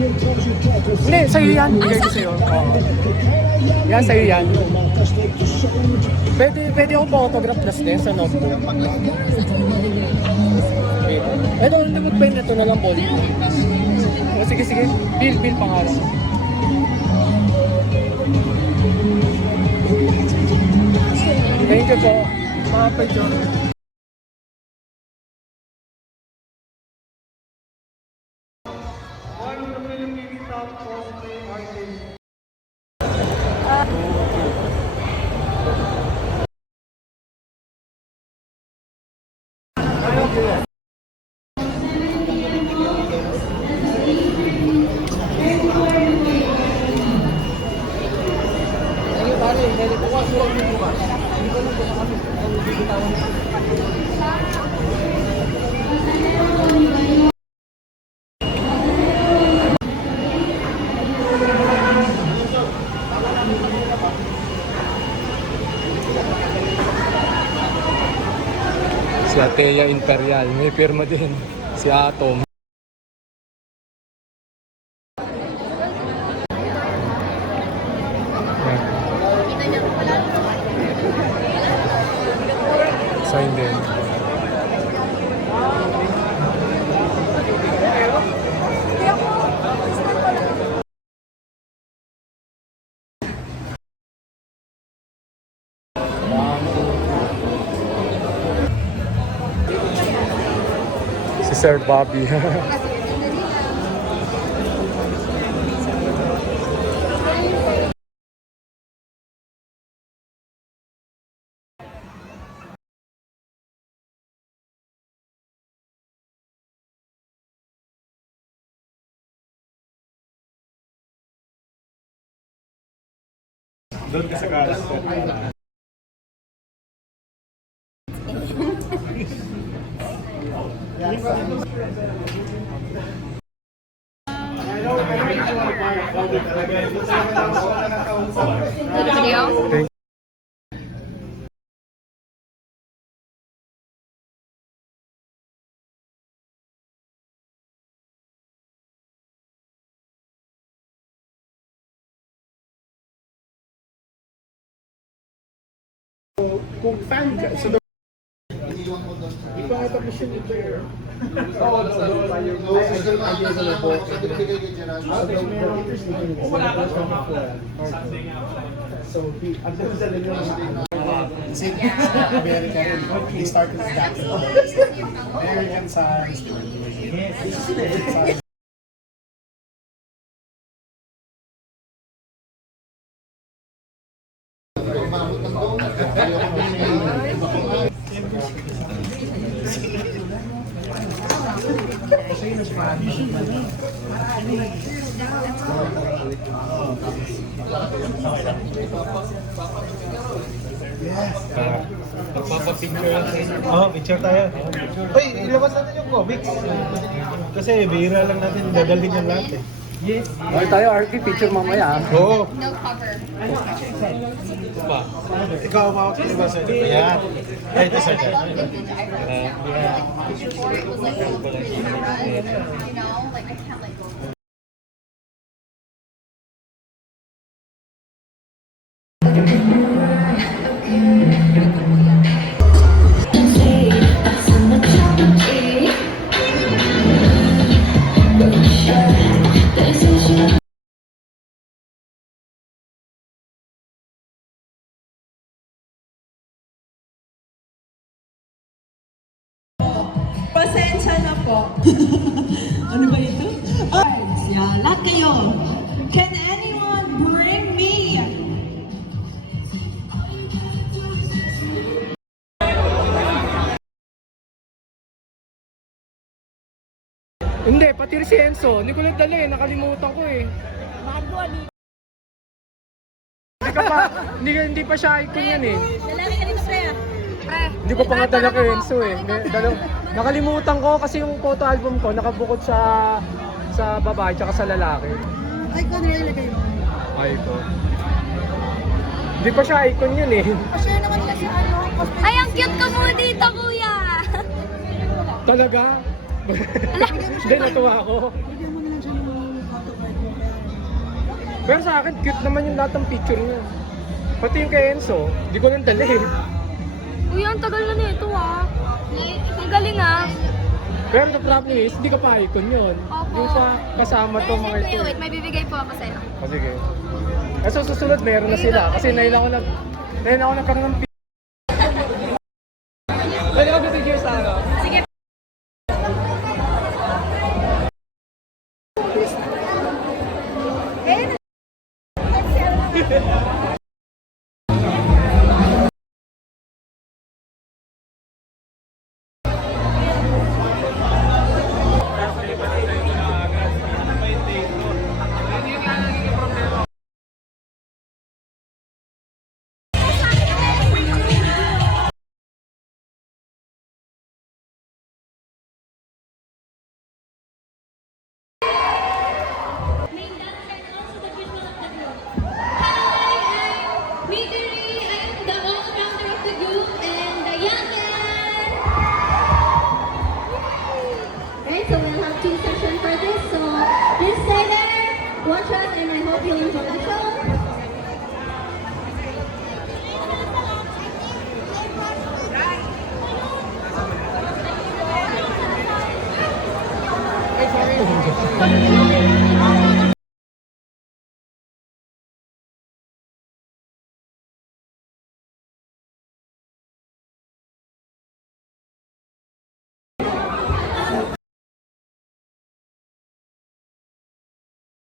Hindi, sa'yo yan. Bigay ko sa'yo. Oo. Yan, sa'yo yan. Pwede ako pa-autograph plus din sa notebook. Ito, hindi mag-pen. Ito na lang, Paul. O, sige. Bill, pangalan. Thank you po. Mga picture. Si Atea Imperial, may pirma din. Si Atom. Sign din. Si Sir Bobby. Doon ka sa galas. Video? Kung fan ka, sa ipang-tapos yun ito eh. So, America rin. He started with that. American science. Picture tayo. Uy, ilabas natin yung comics. Kasi bihira lang natin dadalhin yung lahat eh. Okay tayo, RP, picture mamaya. Oo. No cover. Ikaw umawak sa iba sa'yo. Ayan. Ay, ito sa'yo. Before it was like so run, you know, like I can't let go. Pasensya na po. Ano ba ito? Yeah, lahat kayo. Can anyone bring me? Hindi, pati rin si Enzo. Hindi ko lang dala eh, nakalimutan ko eh. Hindi pa siya icon yan eh. Lalaki ka dito, pre. Hindi ko pa nga dala kay Enzo eh. Nakalimutan ko kasi yung photo album ko nakabukod sa babae tsaka sa lalaki. Icon nilagay mo. Icon. Hindi pa siya icon yun eh. Pa-share naman siya sa ano. Ay, ang cute ka mo dito, kuya. Talaga? Hindi, natuwa ako. Bigyan mo na lang siya ng photo Pero sa akin, cute naman yung lahat ng picture niya. Pati yung kay Enzo, di ko nang dali. Uy, ang tagal na nito ah. Ang galing ah. Pero the problem is, hindi ka pa icon yun. Opo. Yung sa kasama to mga Siyempre, ito. wait, may bibigay po ako sa'yo. O sige. Sa susunod, meron na sila. Kasi nahilan ako nagkaroon ng pwede ka bibigyan sa ano? Sige. Midori, I'm the all-rounder of the group and the youngest. Right, so we'll have 2 sessions for this. So just stay there, watch us, and I hope you enjoy the show.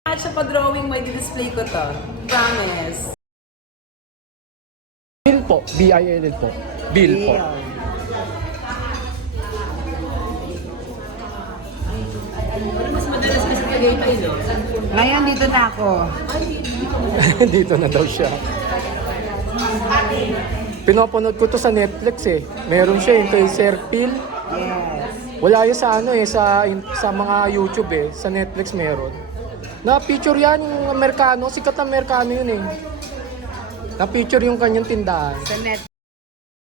At sa pa-drawing, may display ko to. Promise. Bill po. B-I-L-L po. Bill po. Mas madalas kasi Tagaytay, no? Ngayon, dito na ako. Dito na daw siya. Pinapanood ko to sa Netflix eh. Meron siya yung kay Sir Phil. Yes. Wala yun sa ano eh, sa mga YouTube eh. Sa Netflix meron. Na-picture yan yung Amerikano. Sikat na Amerikano yun eh. Na-picture yung kanyang tindahan. Sa net.